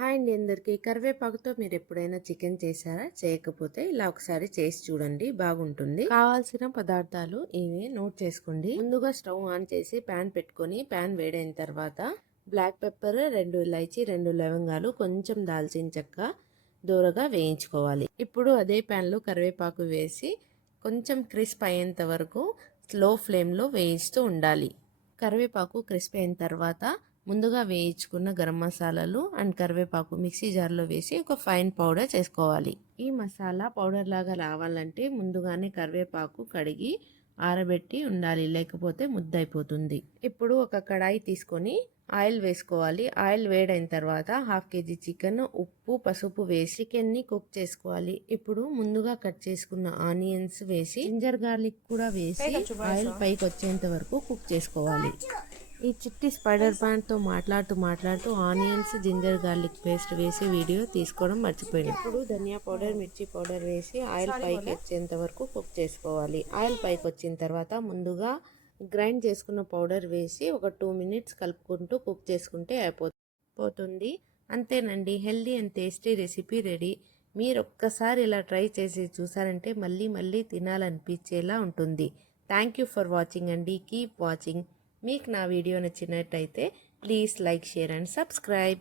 Hi అండి అందరికీ. కరివేపాకుతో మీరు ఎప్పుడైనా చికెన్ చేశారా? చేయకపోతే ఇలా ఒకసారి చేసి చూడండి, బాగుంటుంది. కావాల్సిన పదార్థాలు ఇవి నోట్ చేసుకోండి. ముందుగా స్టవ్ ఆన్ చేసి ప్యాన్ పెట్టుకొని ప్యాన్ వేడైన తర్వాత బ్లాక్ పెప్పర్, 2 ఇలాచి, 2 లవంగాలు, కొంచెం దాల్చిన చెక్క దూరగా వేయించుకోవాలి. ఇప్పుడు అదే ప్యాన్లో కరివేపాకు వేసి కొంచెం క్రిస్ప్ అయ్యేంత వరకు స్లో ఫ్లేమ్లో వేయిస్తూ ఉండాలి. కరివేపాకు క్రిస్ప్ అయిన తర్వాత ముందుగా వేయించుకున్న గరం మసాలాలు అండ్ కరివేపాకు మిక్సీ జార్లో వేసి ఒక ఫైన్ పౌడర్ చేసుకోవాలి. ఈ మసాలా పౌడర్ లాగా రావాలంటే ముందుగానే కరివేపాకు కడిగి ఆరబెట్టి ఉండాలి, లేకపోతే ముద్దయిపోతుంది. ఇప్పుడు ఒక కడాయి తీసుకొని ఆయిల్ వేసుకోవాలి. ఆయిల్ వేడైన తర్వాత 1/2 kg చికెన్, ఉప్పు, పసుపు వేసి చికెన్ని కుక్ చేసుకోవాలి. ఇప్పుడు ముందుగా కట్ చేసుకున్న ఆనియన్స్ వేసి జింజర్ గార్లిక్ కూడా వేసి ఆయిల్ పైకి వచ్చేంత వరకు కుక్ చేసుకోవాలి. ఈ చిట్టి స్పైడర్ ప్యాంట్తో మాట్లాడుతూ ఆనియన్స్, జింజర్ గార్లిక్ పేస్ట్ వేసి వీడియో తీసుకోవడం మర్చిపోయింది. ఇప్పుడు ధనియా పౌడర్, మిర్చి పౌడర్ వేసి ఆయిల్ పైకి వచ్చేంత వరకు కుక్ చేసుకోవాలి. ఆయిల్ పైకి వచ్చిన తర్వాత ముందుగా గ్రైండ్ చేసుకున్న పౌడర్ వేసి ఒక 2 minutes కలుపుకుంటూ కుక్ చేసుకుంటే అయిపోతుంది. అంతేనండి, healthy and tasty recipe ready. మీరు ఒక్కసారి ఇలా ట్రై చేసి చూసారంటే మళ్ళీ మళ్ళీ తినాలనిపించేలా ఉంటుంది. థ్యాంక్ యూ ఫర్ వాచింగ్ అండి. Keep watching. మీకు నా వీడియో నచ్చినట్టయితే please like, share and subscribe.